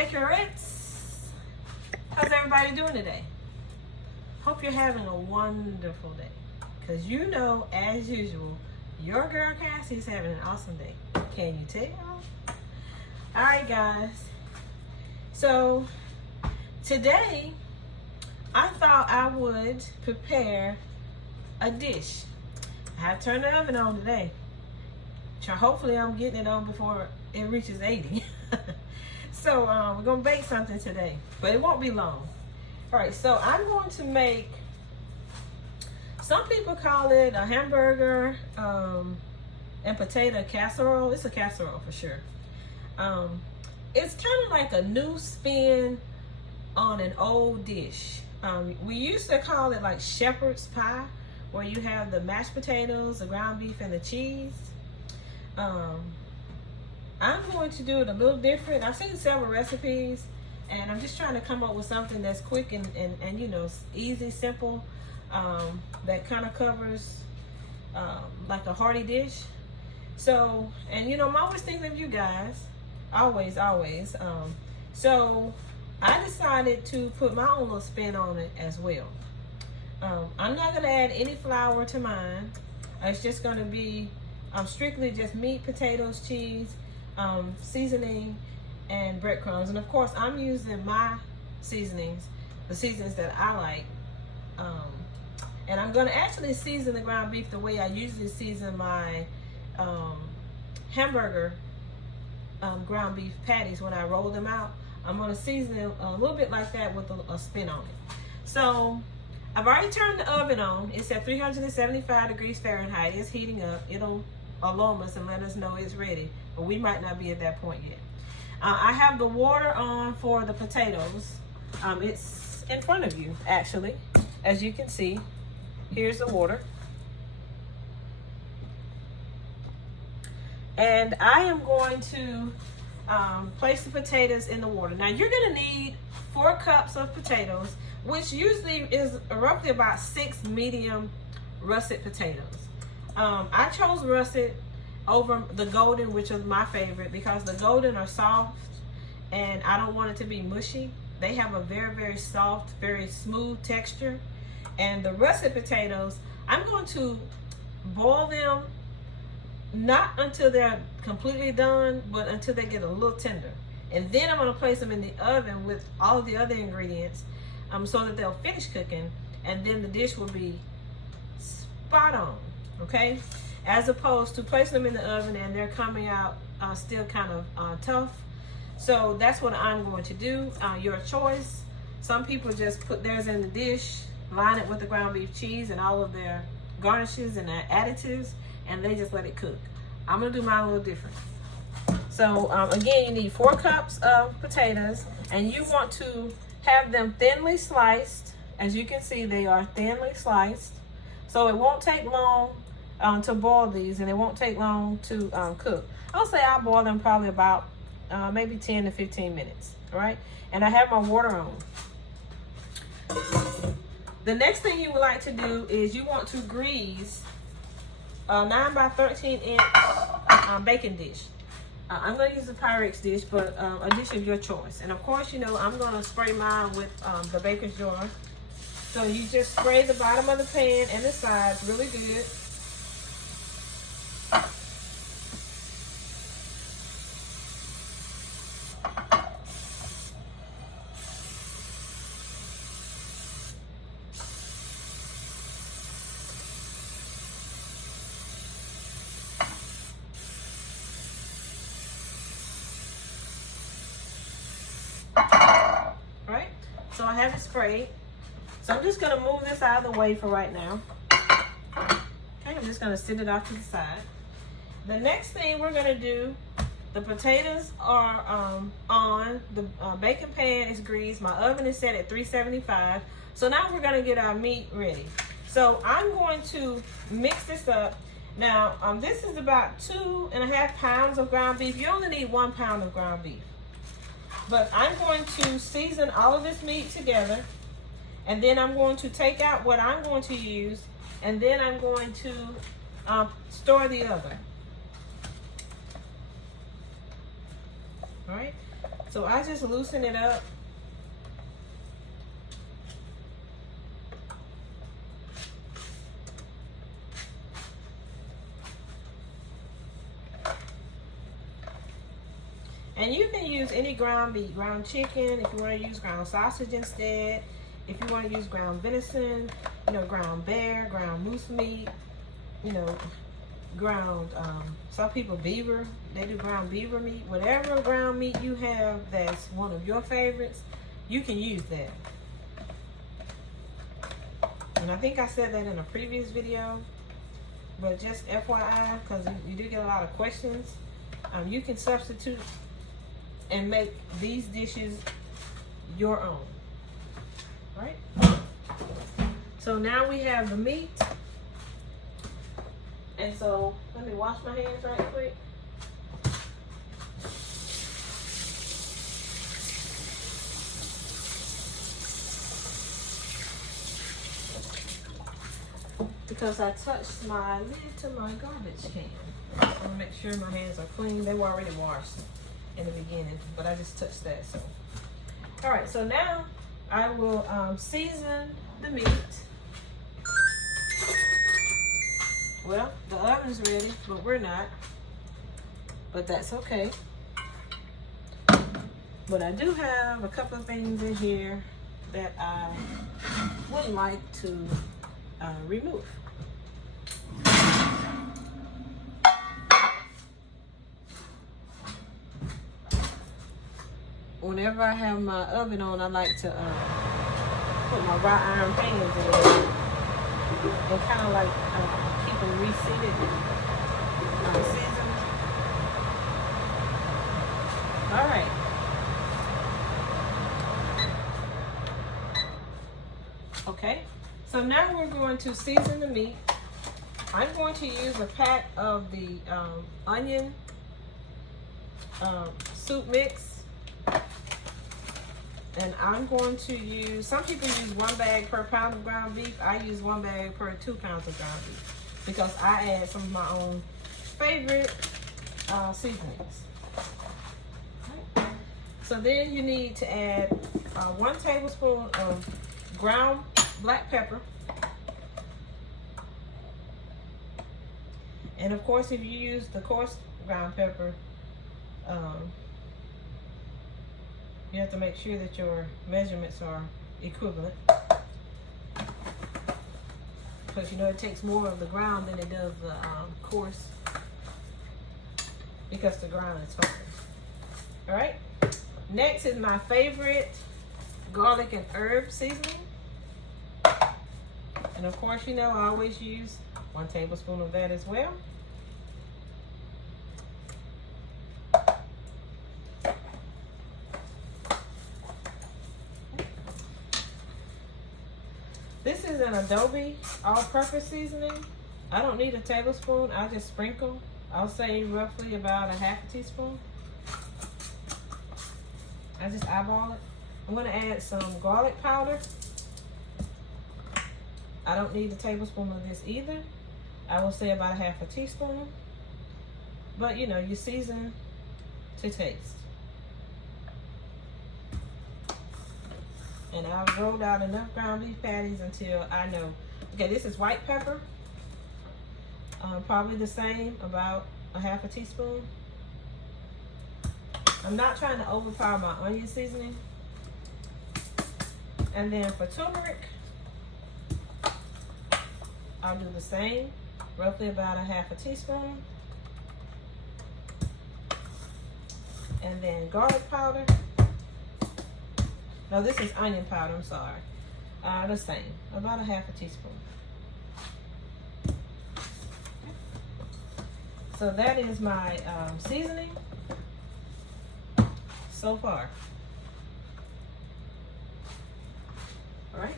Bakerettes. How's everybody doing today? Hope you're having a wonderful day. Because you know, as usual, your girl Cassie is having an awesome day. Can you tell? Alright guys. So, today, I thought I would prepare a dish. I have turned the oven on today. Hopefully I'm getting it on before it reaches 80. So we're gonna bake something today, but it won't be long. All right, so I'm going to make, some people call it a hamburger and potato casserole. It's a casserole for sure. It's kind of like a new spin on an old dish. We used to call it like shepherd's pie, where you have the mashed potatoes, the ground beef, and the cheese. I'm going to do it a little different. I've seen several recipes, and I'm just trying to come up with something that's quick and you know, easy, simple, that kind of covers like a hearty dish. So, and you know, I'm always thinking of you guys, always. So I decided to put my own little spin on it as well. I'm not going to add any flour to mine. It's just going to be strictly just meat, potatoes, cheese, seasoning, and breadcrumbs. And of course, I'm using my seasonings, the seasonings that I like. And I'm going to actually season the ground beef the way I usually season my hamburger ground beef patties when I roll them out. I'm going to season it a little bit like that with a spin on it. So I've already turned the oven on. It's at 375 degrees Fahrenheit. It's heating up. It'll alarm us and let us know it's ready, but we might not be at that point yet. I have the water on for the potatoes. It's in front of you, actually. As you can see, here's the water. And I am going to place the potatoes in the water. Now you're gonna need 4 cups of potatoes, which usually is roughly about 6 medium russet potatoes. I chose russet over the golden, which is my favorite, because the golden are soft and I don't want it to be mushy. They have a very soft, very smooth texture. And the russet potatoes, I'm going to boil them not until they're completely done, but until they get a little tender. And then I'm going to place them in the oven with all of the other ingredients so that they'll finish cooking, and then the dish will be spot on, okay? As opposed to placing them in the oven and they're coming out still kind of tough. So that's what I'm going to do. Your choice. Some people just put theirs in the dish, line it with the ground beef cheese and all of their garnishes and their additives, and they just let it cook. I'm gonna do mine a little different. So again, you need 4 cups of potatoes, and you want to have them thinly sliced. As you can see, they are thinly sliced. So it won't take long to boil these, and it won't take long to cook. I'll say I'll boil them probably about maybe 10 to 15 minutes, all right? And I have my water on. The next thing you would like to do is you want to grease a 9 by 13 inch baking dish. I'm going to use a Pyrex dish, but a dish of your choice. And of course, you know, I'm going to spray mine with the baker's jar. So you just spray the bottom of the pan and the sides really good. So I have it sprayed. So I'm just going to move this out of the way for right now. Okay, I'm just going to sit it off to the side. The next thing we're going to do, the potatoes are on. The baking pan is greased. My oven is set at 375. So now we're going to get our meat ready. So I'm going to mix this up. Now, this is about 2.5 pounds of ground beef. You only need 1 pound of ground beef. But I'm going to season all of this meat together, and then I'm going to take out what I'm going to use, and then I'm going to store the other. All right, so I just loosen it up. And you can use any ground meat, ground chicken, if you want to use ground sausage instead, if you want to use ground venison, you know, ground bear, ground moose meat, you know, ground, some people beaver, they do ground beaver meat. Whatever ground meat you have that's one of your favorites, you can use that. And I think I said that in a previous video, but just FYI, because you do get a lot of questions, you can substitute and make these dishes your own. Right? So now we have the meat. And so let me wash my hands right quick. Because I touched my lid to my garbage can. I want to make sure my hands are clean. They were already washed in the beginning, but I just touched that. So, all right. So now I will season the meat. Well, the oven's ready, but we're not. But that's okay. But I do have a couple of things in here that I would like to remove. Whenever I have my oven on, I like to put my wrought iron pans in there and kind of like keep them reseated, seasoned. All right. Okay, so now we're going to season the meat. I'm going to use a pack of the onion soup mix. And I'm going to use, some people use 1 bag per pound of ground beef. I use 1 bag per 2 pounds of ground beef because I add some of my own favorite seasonings. Right. So then you need to add 1 tablespoon of ground black pepper. And of course, if you use the coarse ground pepper, you have to make sure that your measurements are equivalent. Because you know it takes more of the ground than it does the coarse, because the ground is finer. All right. Next is my favorite garlic and herb seasoning. And of course, you know I always use 1 tablespoon of that as well. This is an Adobe all-purpose seasoning. I don't need a tablespoon. I just sprinkle. I'll say roughly about a half a teaspoon. I just eyeball it. I'm going to add some garlic powder. I don't need a tablespoon of this either. I will say about a half a teaspoon. But you know, you season to taste. And I've rolled out enough ground beef patties until I know. Okay, this is white pepper. Probably the same, about a half a teaspoon. I'm not trying to overpower my onion seasoning. And then for turmeric, I'll do the same, roughly about a half a teaspoon. And then garlic powder. No, this is onion powder, I'm sorry. The same, about a half a teaspoon. So that is my seasoning so far. All right.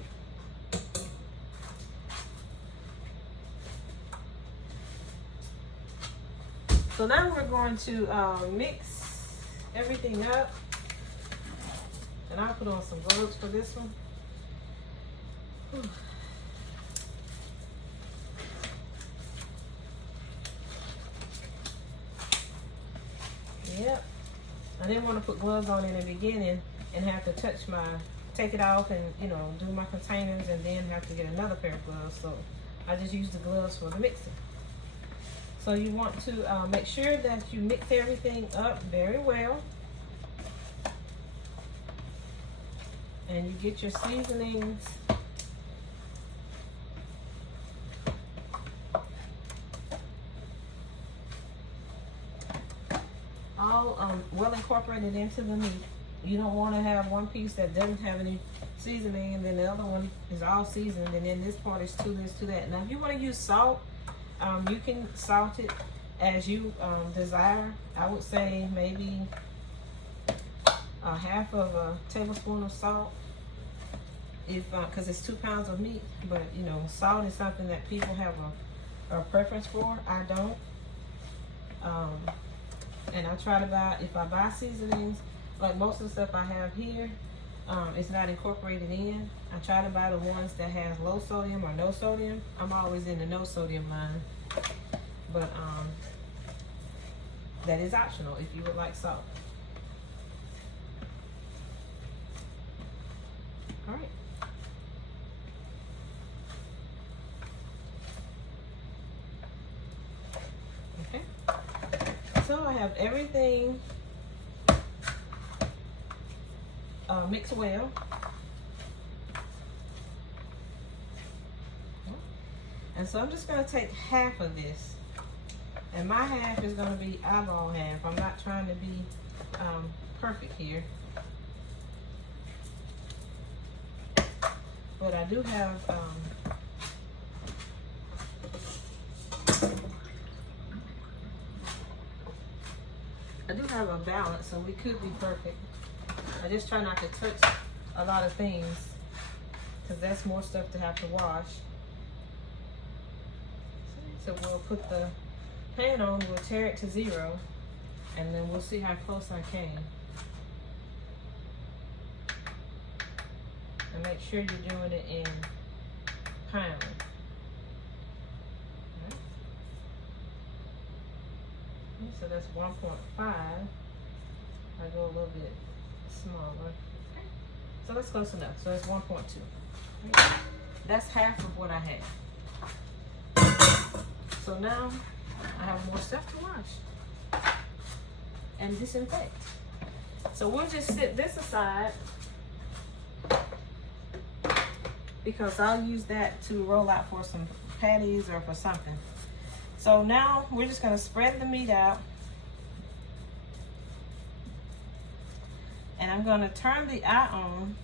So now we're going to mix everything up. And I'll put on some gloves for this one. Whew. Yep. I didn't want to put gloves on in the beginning and have to take it off and, you know, do my containers and then have to get another pair of gloves. So I just use the gloves for the mixing. So you want to make sure that you mix everything up very well. And you get your seasonings. All well incorporated into the meat. You don't want to have one piece that doesn't have any seasoning and then the other one is all seasoned and then this part is to this, to that. Now if you want to use salt, you can salt it as you desire. I would say maybe a half of a tablespoon of salt, if because it's 2 pounds of meat. But you know, salt is something that people have a preference for. I don't. And I try to buy, if I buy seasonings, like most of the stuff I have here, it's not incorporated in. I try to buy the ones that has low sodium or no sodium. I'm always in the no sodium line. But that is optional if you would like salt. All right. Okay. So I have everything mixed well. And so I'm just going to take half of this. And my half is going to be eyeball half. I'm not trying to be perfect here. But I do have a balance, so we could be perfect. I just try not to touch a lot of things because that's more stuff to have to wash. So we'll put the pan on, we'll tear it to 0, and then we'll see how close I came. And make sure you're doing it in pounds. Okay. So that's 1.5. I go a little bit smaller. Okay. So that's close enough. So that's 1.2. Okay. That's half of what I had. So now I have more stuff to wash and disinfect. So we'll just set this aside because I'll use that to roll out for some patties or for something. So now we're just going to spread the meat out. And I'm going to turn the eye on.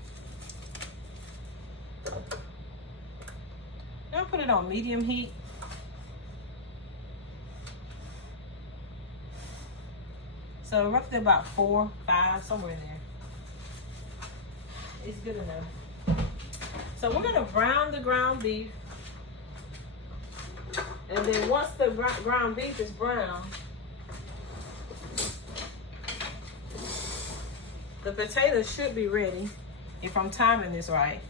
I'm going to put it on medium heat. So roughly about 4, 5, somewhere in there. It's good enough. So we're going to brown the ground beef. And then once the ground beef is brown, the potatoes should be ready, if I'm timing this right.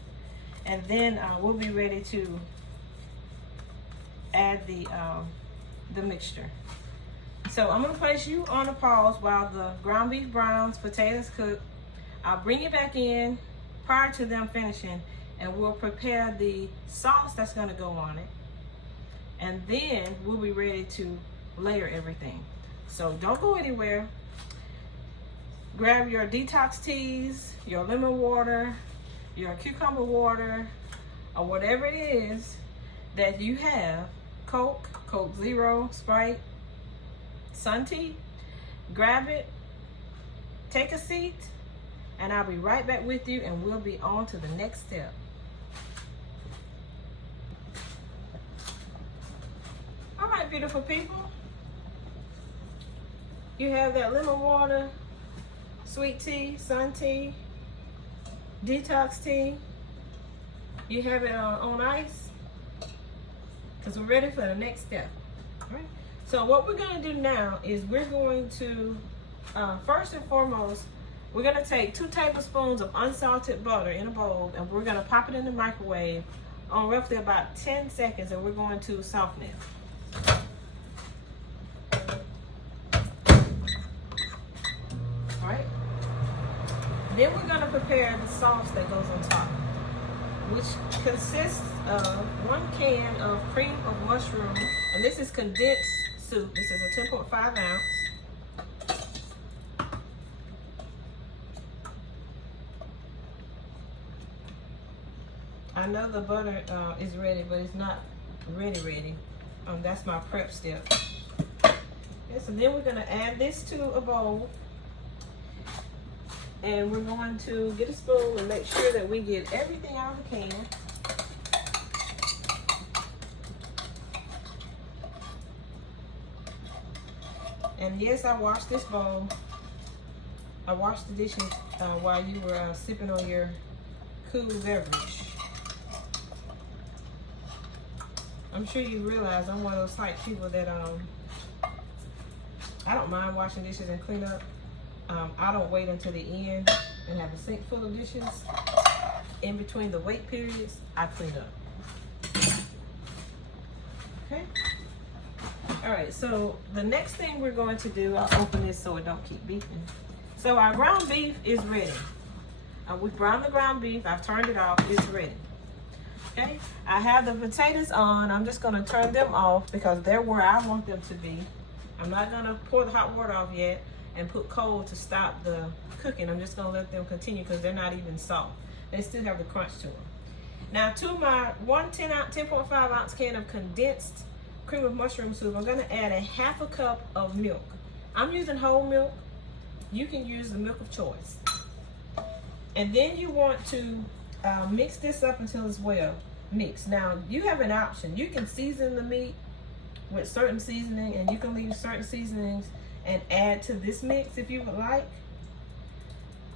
And then we'll be ready to add the mixture. So I'm gonna place you on a pause while the ground beef browns, potatoes cook. I'll bring you back in prior to them finishing, and we'll prepare the sauce that's gonna go on it. And then we'll be ready to layer everything. So don't go anywhere. Grab your detox teas, your lemon water, your cucumber water, or whatever it is that you have. Coke, Coke Zero, Sprite, Sun Tea. Grab it, take a seat, and I'll be right back with you and we'll be on to the next step. All right, beautiful people. You have that lemon water, sweet tea, sun tea, detox tea. You have it on ice because we're ready for the next step. All right. So what we're going to do now is we're going to, first and foremost, we're going to take 2 tablespoons of unsalted butter in a bowl and we're going to pop it in the microwave on roughly about 10 seconds and we're going to soften it. All right, Then we're going to prepare the sauce that goes on top, which consists of 1 can of cream of mushroom, and this is condensed soup. This is a 10.5 ounce. I know the butter is ready, but it's not ready. That's my prep step. Okay, so then we're going to add this to a bowl. And we're going to get a spoon and make sure that we get everything out of the can. And yes, I washed this bowl. I washed the dishes while you were sipping on your cool beverage. I'm sure you realize I'm one of those type people that I don't mind washing dishes and clean up. I don't wait until the end and have a sink full of dishes. In between the wait periods, I clean up. Okay. All right, so the next thing we're going to do, I'll open this so it don't keep beeping. So our ground beef is ready. We browned the ground beef. I've turned it off. It's ready. Okay. I have the potatoes on. I'm just going to turn them off because they're where I want them to be. I'm not going to pour the hot water off yet and put cold to stop the cooking. I'm just going to let them continue because they're not even soft. They still have the crunch to them. Now to my 10.5 ounce can of condensed cream of mushroom soup, I'm going to add a half a cup of milk. I'm using whole milk. You can use the milk of choice. And then you want to mix this up until it's well mixed. Now you have an option. You can season the meat with certain seasoning, and you can leave certain seasonings and add to this mix if you would like.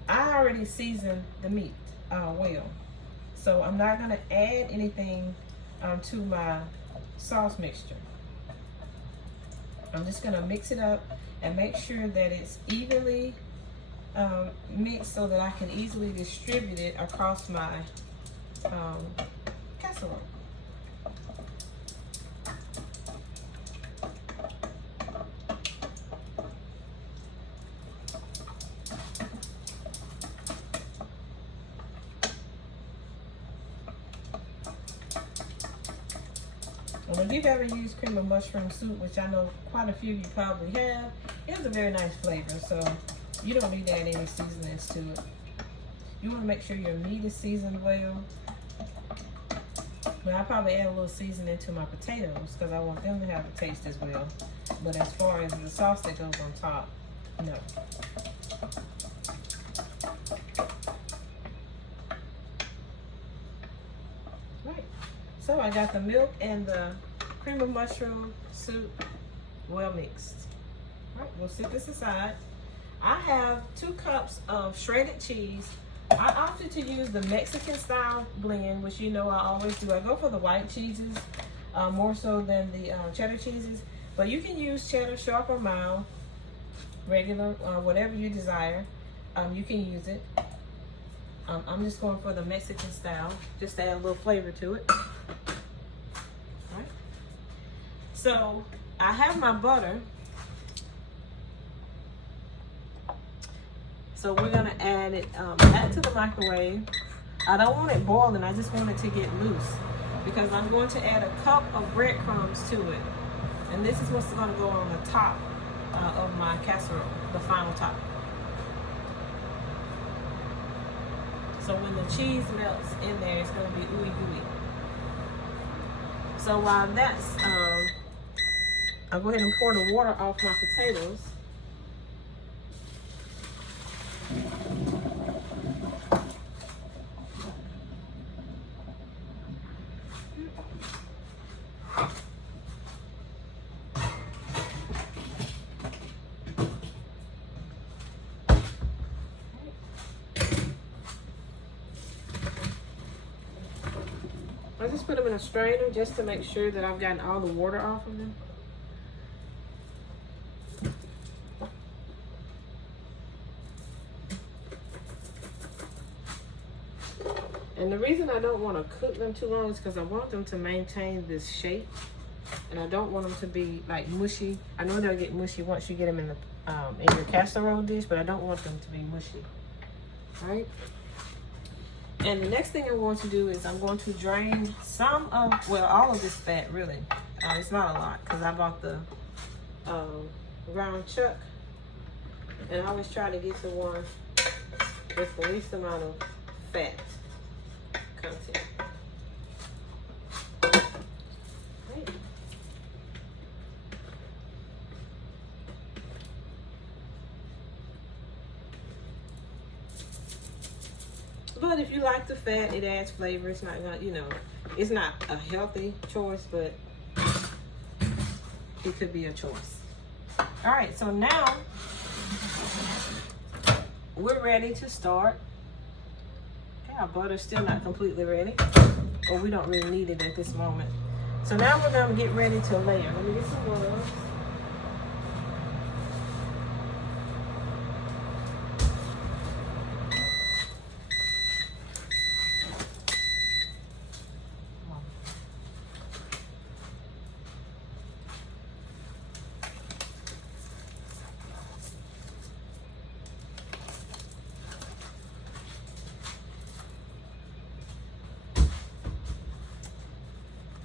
I already seasoned the meat well, so I'm not going to add anything to my sauce mixture. I'm just going to mix it up and make sure that it's evenly mixed so that I can easily distribute it across my casserole. And if you've ever used cream of mushroom soup, which I know quite a few of you probably have, it has a very nice flavor, so you don't need to add any seasonings to it. You want to make sure your meat is seasoned well. But I probably add a little seasoning to my potatoes because I want them to have a taste as well. But as far as the sauce that goes on top, no. Right. So I got the milk and the cream of mushroom soup well mixed. All right, we'll set this aside. I have 2 cups of shredded cheese. I opted to use the Mexican style blend, which you know I always do. I go for the white cheeses more so than the cheddar cheeses, but you can use cheddar, sharp or mild, regular, whatever you desire. You can use it. I'm just going for the Mexican style, just to add a little flavor to it. All right. So I have my butter. So we're gonna add it to the microwave. I don't want it boiling, I just want it to get loose because I'm going to add a cup of breadcrumbs to it. And this is what's gonna go on the top of my casserole, the final top. So when the cheese melts in there, it's gonna be ooey gooey. So while that's, I'll go ahead and pour the water off my potatoes. I just put them in a strainer just to make sure that I've gotten all the water off of them. And the reason I don't want to cook them too long is because I want them to maintain this shape. And I don't want them to be like mushy. I know they'll get mushy once you get them in the in your casserole dish, but I don't want them to be mushy. right? And the next thing I'm going to do is I'm going to drain some of, well, all of this fat, really. It's not a lot, because I bought the ground chuck. And I always try to get the one with the least amount of fat content. Right. But if you like the fat, it adds flavor. It's not gonna, you know, it's not a healthy choice, but it could be a choice. All right, so now we're ready to start. Okay, our butter's still not completely ready, or we don't really need it at this moment. So now we're gonna get ready to layer. Let me get some gloves.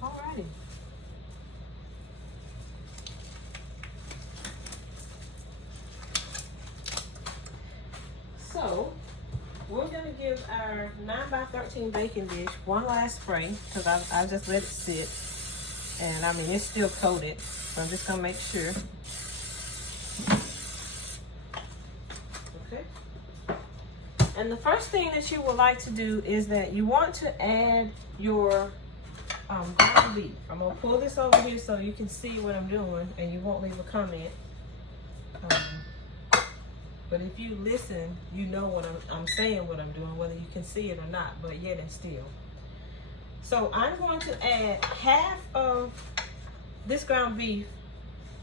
Alrighty. So we're gonna give our 9x13 baking dish one last spray, because I just let it sit, and I mean it's still coated, so I'm just gonna make sure. Okay. And the first thing that you would like to do is that you want to add your ground beef. I'm gonna pull this over here so you can see what I'm doing, and you won't leave a comment. But if you listen, you know what I'm saying, what I'm doing, whether you can see it or not, but yet and still. So I'm going to add half of this ground beef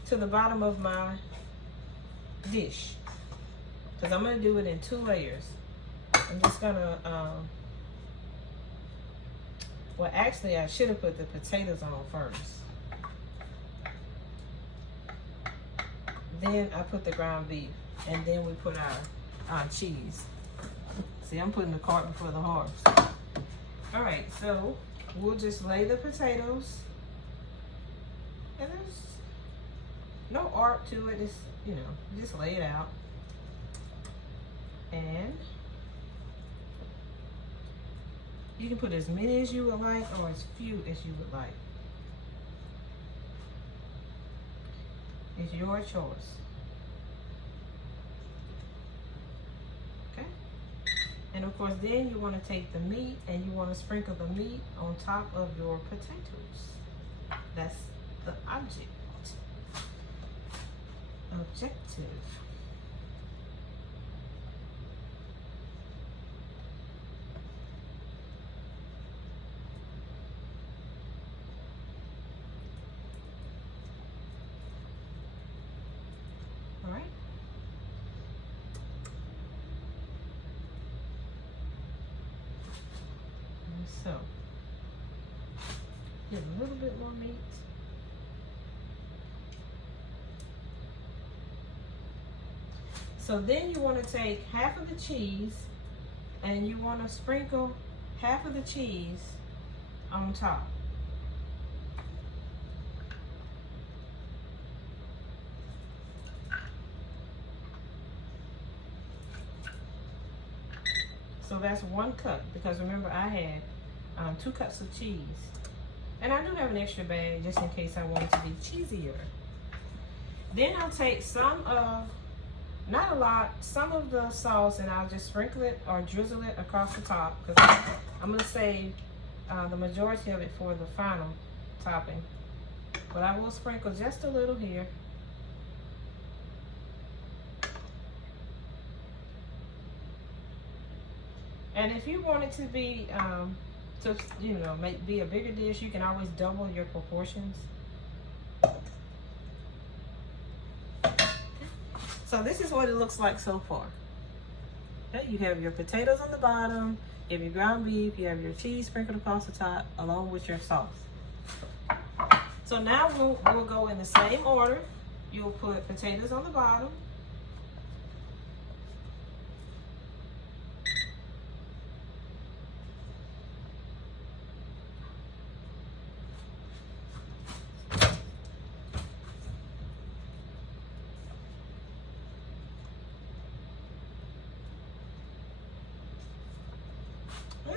to the bottom of my dish, because I'm gonna do it in 2 layers. I'm just gonna, well, actually, I should have put the potatoes on first. Then I put the ground beef, and then we put our cheese. See, I'm putting the cart before the horse. All right, so we'll just lay the potatoes, and there's no art to it. It's, you know, just lay it out. And you can put as many as you would like, or as few as you would like. It's your choice. Okay? And of course, then you want to take the meat and you want to sprinkle the meat on top of your potatoes. That's the objective. All right. And so, get a little bit more meat. So then you want to take half of the cheese and you want to sprinkle half of the cheese on top. So that's 1 cup, because remember I had 2 cups of cheese. And I do have an extra bag just in case I want it to be cheesier. Then I'll take some of, not a lot, some of the sauce, and I'll just sprinkle it or drizzle it across the top, because I'm going to save the majority of it for the final topping. But I will sprinkle just a little here. And if you want it to be, be a bigger dish, you can always double your proportions. So this is what it looks like so far. Okay, you have your potatoes on the bottom, you have your ground beef, you have your cheese sprinkled across the top, along with your sauce. So now we'll go in the same order. You'll put potatoes on the bottom.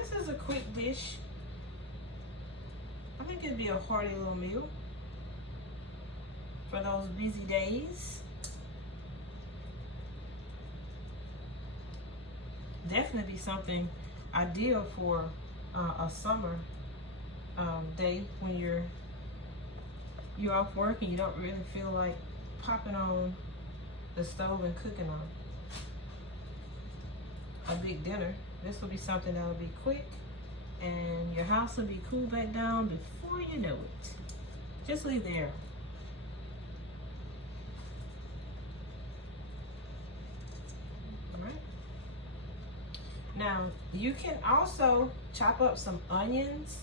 this is a quick dish. I think it'd be a hearty little meal for those busy days. Definitely be something ideal for a summer day when you're off work and you don't really feel like popping on the stove and cooking on a big dinner. This will be something that will be quick and your house will be cooled back down before you know it. Just leave the air. All right. Now, you can also chop up some onions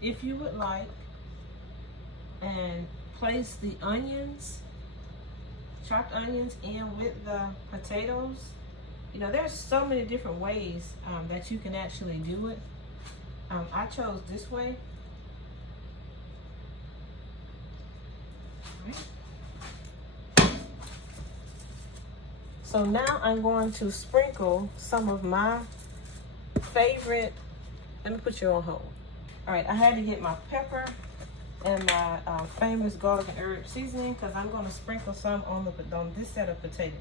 if you would like and place the onions, chopped onions in with the potatoes. You know, there's so many different ways that you can actually do it. I chose this way. Right. So now I'm going to sprinkle some of my favorite, let me put you on hold. All right, I had to get my pepper and my famous garlic and herb seasoning because I'm going to sprinkle some on this set of potatoes.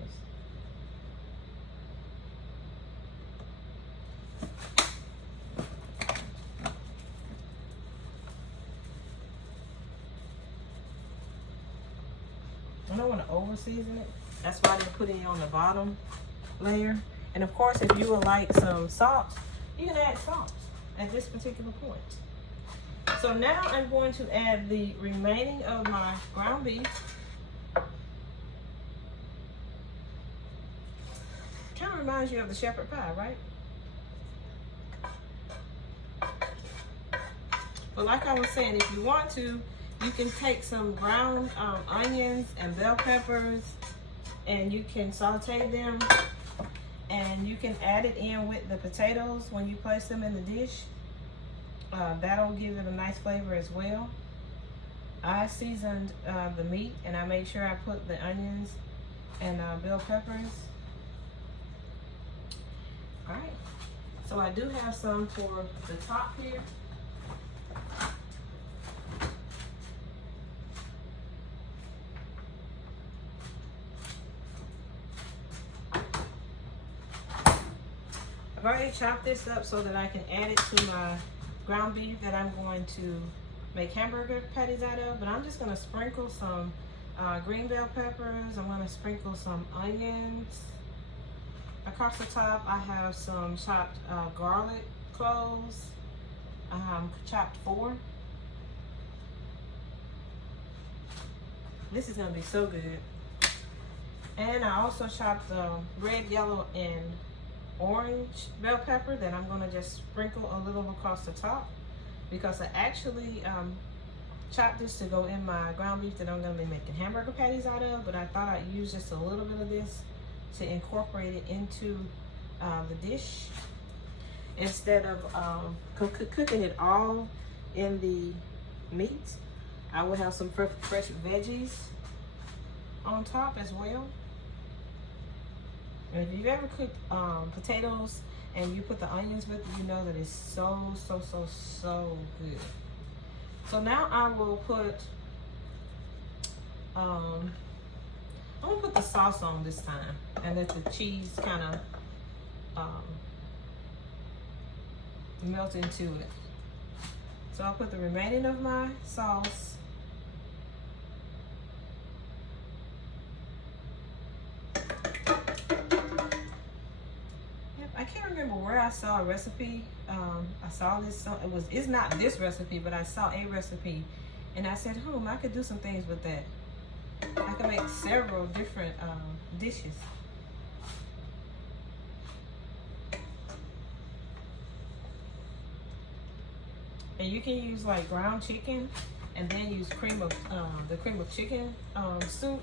I don't want to over season it. That's why they're putting it on the bottom layer. And of course, if you would like some salt, you can add salt at this particular point. So now I'm going to add the remaining of my ground beef. Kind of reminds you of the shepherd pie, right? But like I was saying, if you want to, you can take some ground onions and bell peppers and you can saute them and you can add it in with the potatoes when you place them in the dish. That'll give it a nice flavor as well. I seasoned the meat and I made sure I put the onions and bell peppers. All right, so I do have some for the top here. I've already chopped this up so that I can add it to my ground beef that I'm going to make hamburger patties out of, but I'm just going to sprinkle some green bell peppers. I'm going to sprinkle some onions. Across the top, I have some chopped garlic cloves, chopped 4. This is going to be so good. And I also chopped red, yellow, and orange bell pepper that I'm going to just sprinkle a little across the top because I actually chopped this to go in my ground beef that I'm going to be making hamburger patties out of, but I thought I'd use just a little bit of this to incorporate it into the dish instead of cooking it all in the meat. I will have some fresh veggies on top as well. And if you've ever cooked potatoes and you put the onions with it, you know that it's so good. So now I will put, I'm gonna put the sauce on this time and let the cheese kind of melt into it. So I'll put the remaining of my sauce. I can't remember where I saw a recipe. I saw this, it's not this recipe, but I saw a recipe and I said, I could do some things with that. I can make several different dishes. And you can use like ground chicken and then use the cream of chicken soup.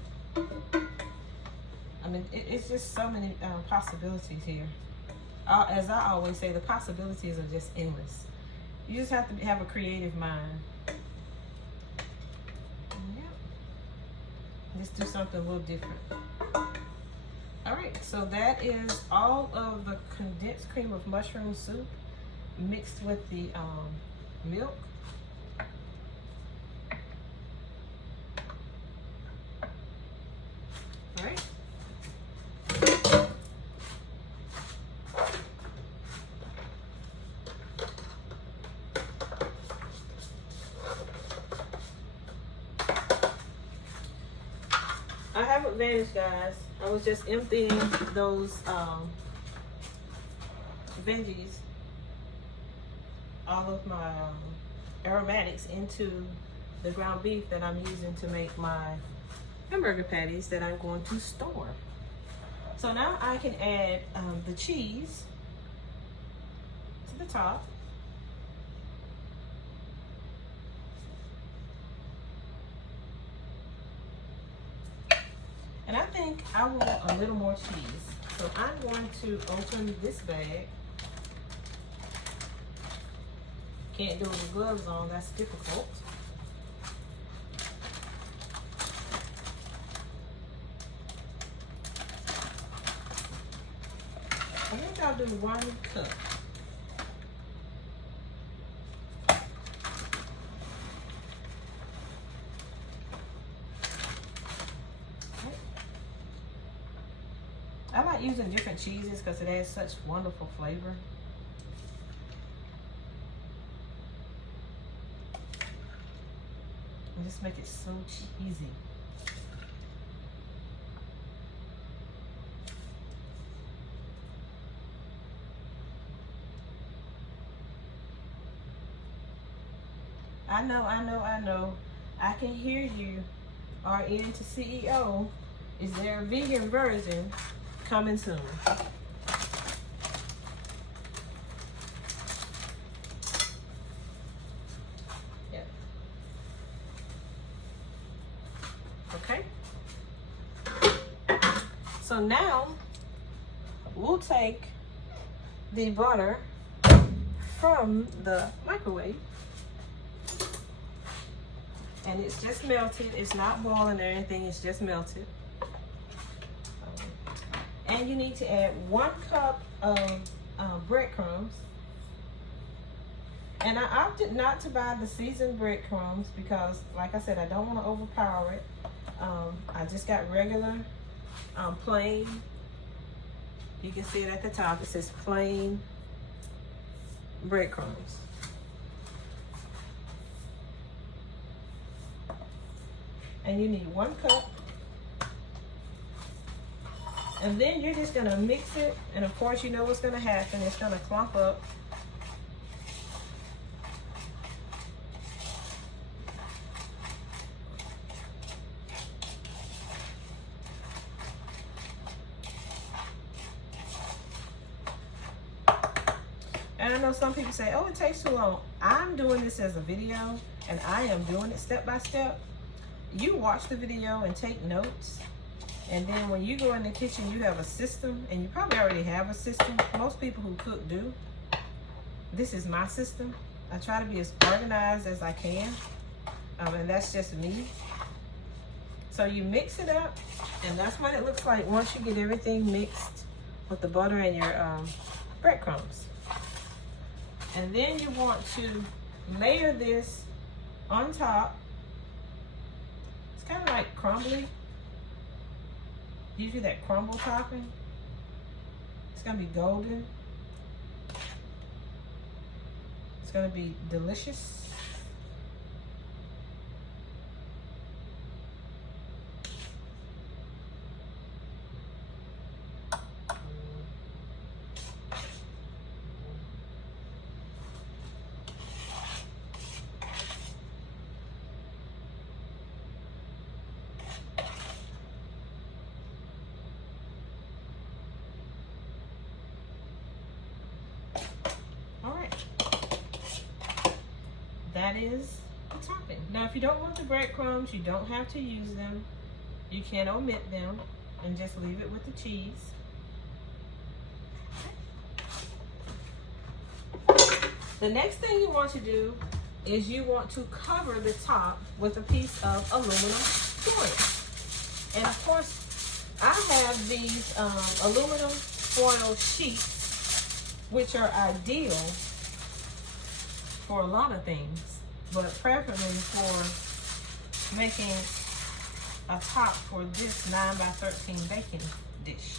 I mean, it's just so many possibilities here. As I always say, the possibilities are just endless. You just have to have a creative mind. Yep. Just do something a little different. All right, so that is all of the condensed cream of mushroom soup mixed with the milk. All right. I haven't vanished, guys. I was just emptying those veggies, all of my aromatics, into the ground beef that I'm using to make my hamburger patties that I'm going to store. So now I can add the cheese to the top. And I think I want a little more cheese. So I'm going to open this bag. Can't do it with gloves on, that's difficult. I think I'll do 1 cup. I like using different cheeses because it adds such wonderful flavor. And just make it so cheesy. I know. I can hear you. RN to CEO. Is there a vegan version coming soon? Yep. Okay. So now we'll take the butter from the microwave. And it's just melted. It's not boiling or anything. It's just melted. And you need to add 1 cup of breadcrumbs. And I opted not to buy the seasoned breadcrumbs because, like I said, I don't want to overpower it. I just got regular, plain. You can see it at the top. It says plain breadcrumbs. And you need 1 cup. And then you're just gonna mix it. And of course, you know what's gonna happen. It's gonna clump up. And I know some people say, oh, it takes too long. I'm doing this as a video, and I am doing it step by step. You watch the video and take notes. And then when you go in the kitchen, you have a system, and you probably already have a system. Most people who cook do. This is my system. I try to be as organized as I can, and that's just me. So you mix it up, and that's what it looks like once you get everything mixed with the butter and your breadcrumbs. And then you want to layer this on top. It's kind of like crumbly. Usually that crumble topping. It's gonna be golden. It's gonna be delicious. That is the topping. Now, if you don't want the breadcrumbs, you don't have to use them. You can omit them and just leave it with the cheese. The next thing you want to do is you want to cover the top with a piece of aluminum foil. And of course, I have these aluminum foil sheets, which are ideal for a lot of things, but preferably for making a top for this 9 by 13 baking dish.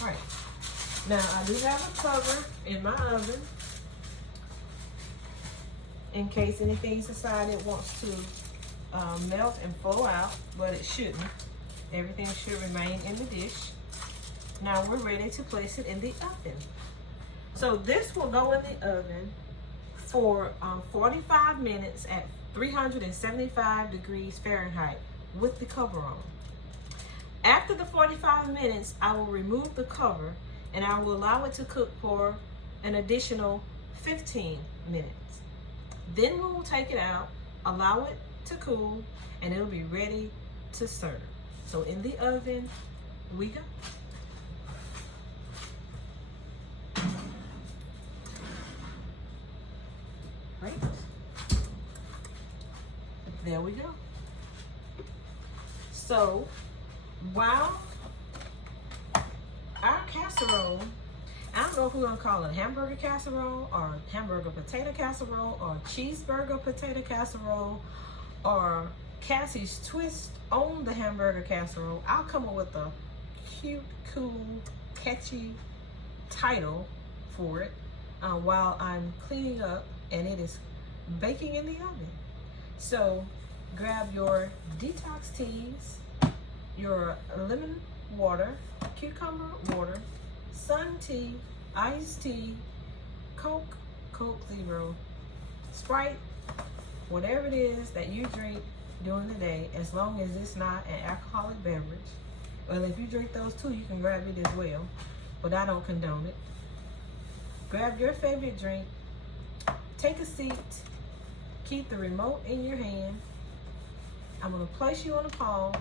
All right, now I do have a cover in my oven in case anything's inside it wants to melt and flow out, but it shouldn't. Everything should remain in the dish. Now we're ready to place it in the oven. So this will go in the oven for 45 minutes at 375 degrees Fahrenheit with the cover on. After the 45 minutes, I will remove the cover and I will allow it to cook for an additional 15 minutes. Then we will take it out, allow it to cool, and it'll be ready to serve. So in the oven we go. Right. There we go. So while our casserole, I don't know if we're gonna call it a hamburger casserole or hamburger potato casserole or cheeseburger potato casserole or Cassie's twist on the hamburger casserole. I'll come up with a cute, cool, catchy title for it while I'm cleaning up and it is baking in the oven. So grab your detox teas, your lemon water, cucumber water, sun tea, iced tea, Coke, Coke Zero, Sprite, whatever it is that you drink during the day, as long as it's not an alcoholic beverage. Well, if you drink those too, you can grab it as well, but I don't condone it. Grab your favorite drink, take a seat, keep the remote in your hand. I'm gonna place you on a pause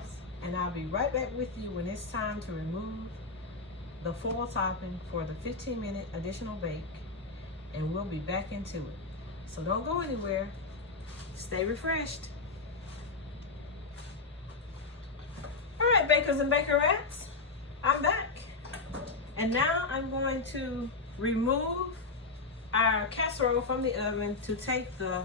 and I'll be right back with you when it's time to remove the foil topping for the 15-minute additional bake, and we'll be back into it. So don't go anywhere, stay refreshed. All right, bakers and bakerettes, I'm back. And now I'm going to remove our casserole from the oven to take the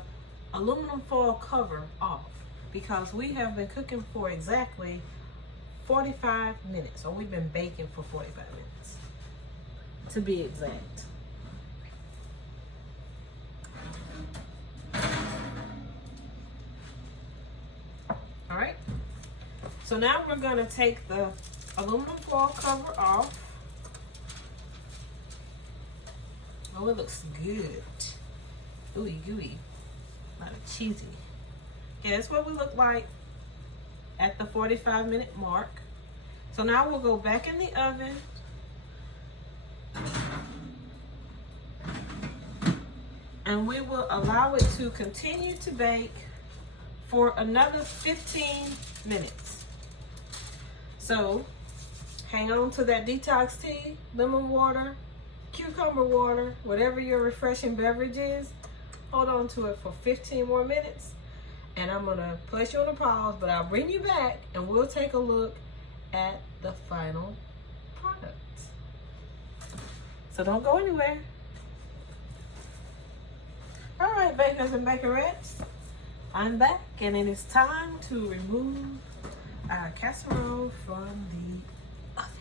aluminum foil cover off, because we have been cooking for exactly 45 minutes, or we've been baking for 45 minutes to be exact. All right, so now we're going to take the aluminum foil cover off. Oh, it looks good. Ooey gooey, a lot of cheesy. Yeah, that's what we look like at the 45-minute mark. So now we'll go back in the oven. And we will allow it to continue to bake for another 15 minutes. So hang on to that detox tea, lemon water, cucumber water, whatever your refreshing beverage is. Hold on to it for 15 more minutes. And I'm gonna place you on a pause, but I'll bring you back and we'll take a look at the final product. So don't go anywhere. All right, bakers and bakerettes, I'm back and it is time to remove our casserole from the oven.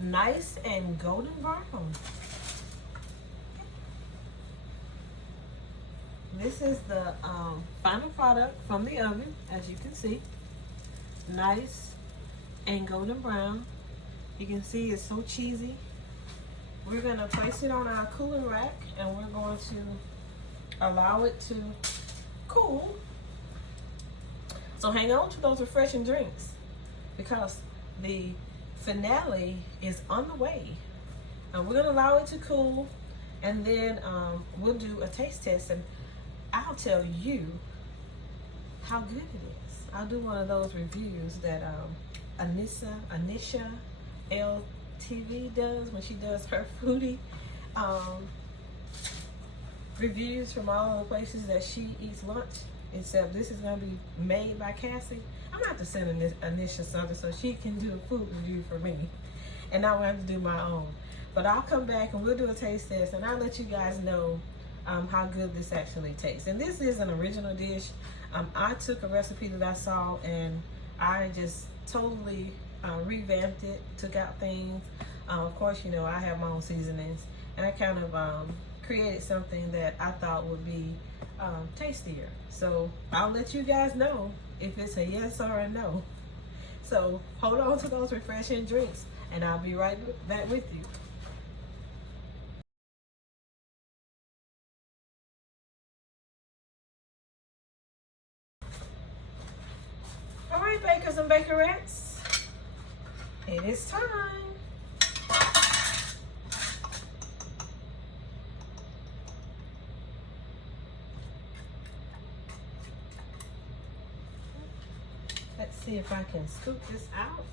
Nice and golden brown. This is the final product from the oven, as you can see. Nice and golden brown. You can see it's so cheesy. We're gonna place it on our cooling rack and we're going to allow it to cool. So hang on to those refreshing drinks because the finale is on the way. And we're gonna allow it to cool, and then we'll do a taste test and I'll tell you how good it is. I'll do one of those reviews that Anisha LTV does when she does her foodie reviews from all of the places that she eats lunch. Except this is gonna be made by Cassie. I'm gonna have to send Anisha something so she can do a food review for me, and I'm gonna have to do my own. But I'll come back and we'll do a taste test, and I'll let you guys know how good this actually tastes. And this is an original dish. I took a recipe that I saw and I just totally revamped it, took out things. Of course, you know, I have my own seasonings, and I kind of created something that I thought would be tastier. So I'll let you guys know if it's a yes or a no. So hold on to those refreshing drinks, and I'll be right back with you. All right, bakers and bakerettes, it is time. Let's see if I can scoop this out.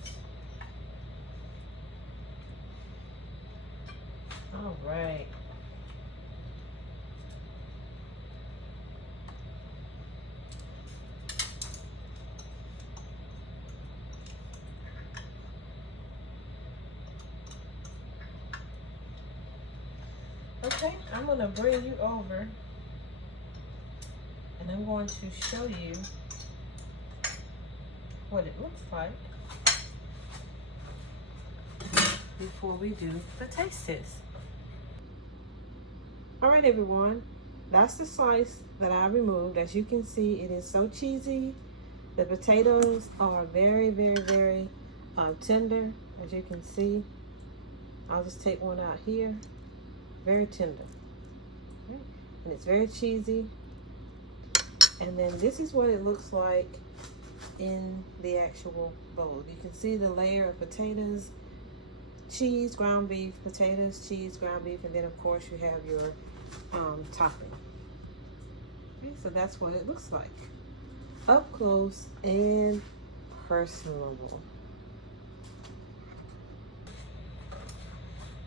All right. Okay, I'm going to bring you over and I'm going to show you what it looks like before we do the taste test. All right, everyone, that's the slice that I removed. As you can see, it is so cheesy. The potatoes are very, very, very tender, as you can see. I'll just take one out here. Very tender. Okay. And it's very cheesy. And then this is what it looks like in the actual bowl. You can see the layer of potatoes, cheese, ground beef, potatoes, cheese, ground beef, and then of course you have your topping. Okay, so that's what it looks like. Up close and personable.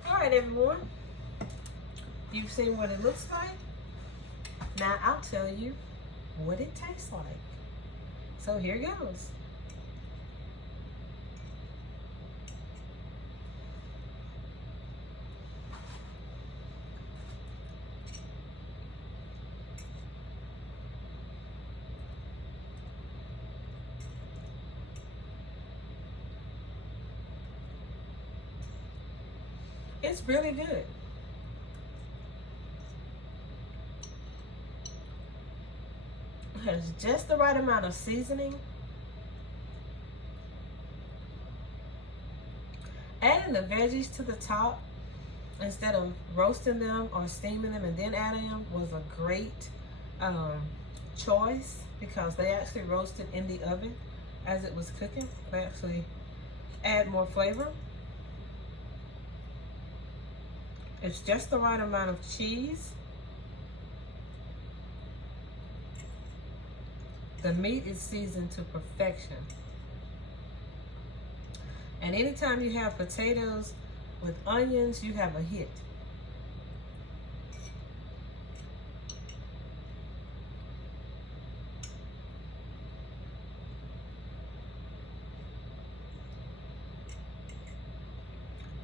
All right, everyone. You've seen what it looks like. Now I'll tell you what it tastes like. So here goes. It's really good. It has just the right amount of seasoning. Adding the veggies to the top instead of roasting them or steaming them and then adding them was a great choice, because they actually roasted in the oven as it was cooking. They actually add more flavor. It's just the right amount of cheese. The meat is seasoned to perfection. And anytime you have potatoes with onions, you have a hit.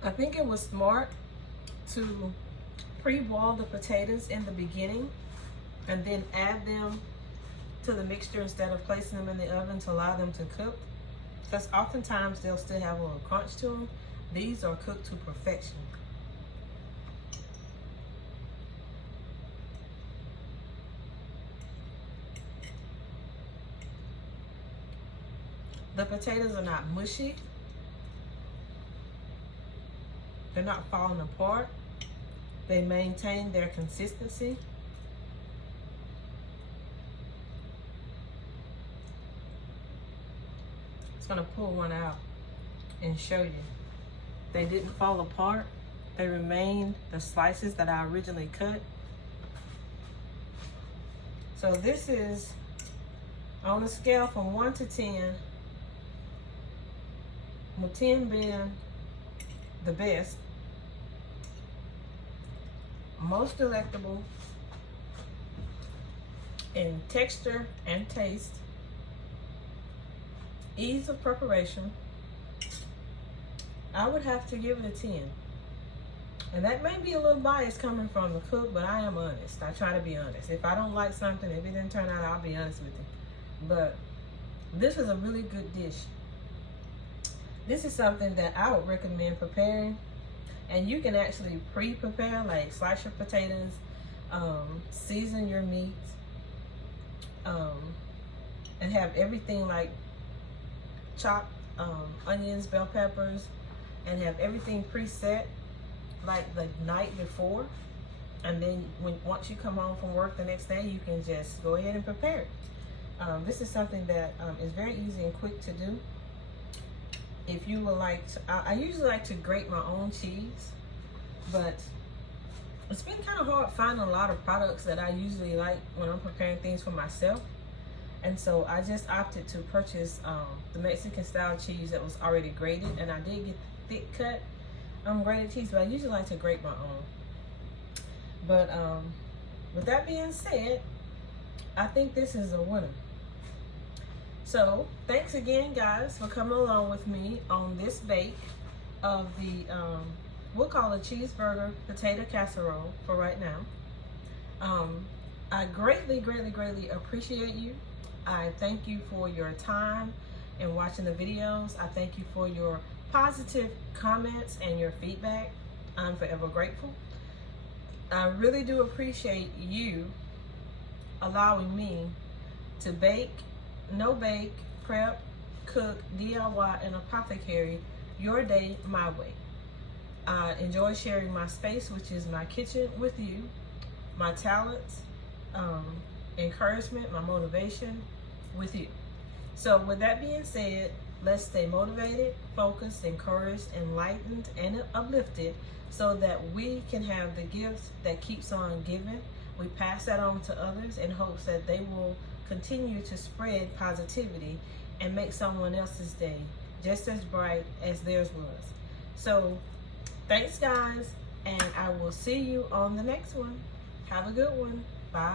I think it was smart to pre-boil the potatoes in the beginning and then add them to the mixture instead of placing them in the oven to allow them to cook, because oftentimes they'll still have a little crunch to them. These are cooked to perfection. The potatoes are not mushy. They're not falling apart. They maintain their consistency. I'm gonna pull one out and show you. They didn't fall apart. They remained the slices that I originally cut. So this is on a scale from 1 to 10, with 10 being the best, most delectable in texture and taste, ease of preparation, I would have to give it a 10. And that may be a little biased coming from the cook, but I am honest. I try to be honest. If I don't like something, if it didn't turn out, I'll be honest with you. But this is a really good dish. This is something that I would recommend preparing. And you can actually pre-prepare, like slice your potatoes, season your meat, and have everything like chopped onions, bell peppers, and have everything preset like the night before. And then once you come home from work the next day, you can just go ahead and prepare it. This is something that is very easy and quick to do. If you would like to, I usually like to grate my own cheese, but it's been kind of hard finding a lot of products that I usually like when I'm preparing things for myself. And so I just opted to purchase the Mexican style cheese that was already grated, and I did get thick cut grated cheese, but I usually like to grate my own. But with that being said, I think this is a winner. So thanks again, guys, for coming along with me on this bake of the we'll call it cheeseburger potato casserole for right now. I greatly appreciate you. I thank you for your time and watching the videos. I thank you for your positive comments and your feedback. I'm forever grateful. I really do appreciate you allowing me to bake, no bake, prep, cook, DIY, and apothecary your day my way. I enjoy sharing my space, which is my kitchen, with you, my talents, encouragement, my motivation with you. So with that being said, let's stay motivated, focused, encouraged, enlightened, and uplifted so that we can have the gift that keeps on giving. We pass that on to others in hopes that they will continue to spread positivity and make someone else's day just as bright as theirs was. So thanks, guys, and I will see you on the next one. Have a good one. Bye.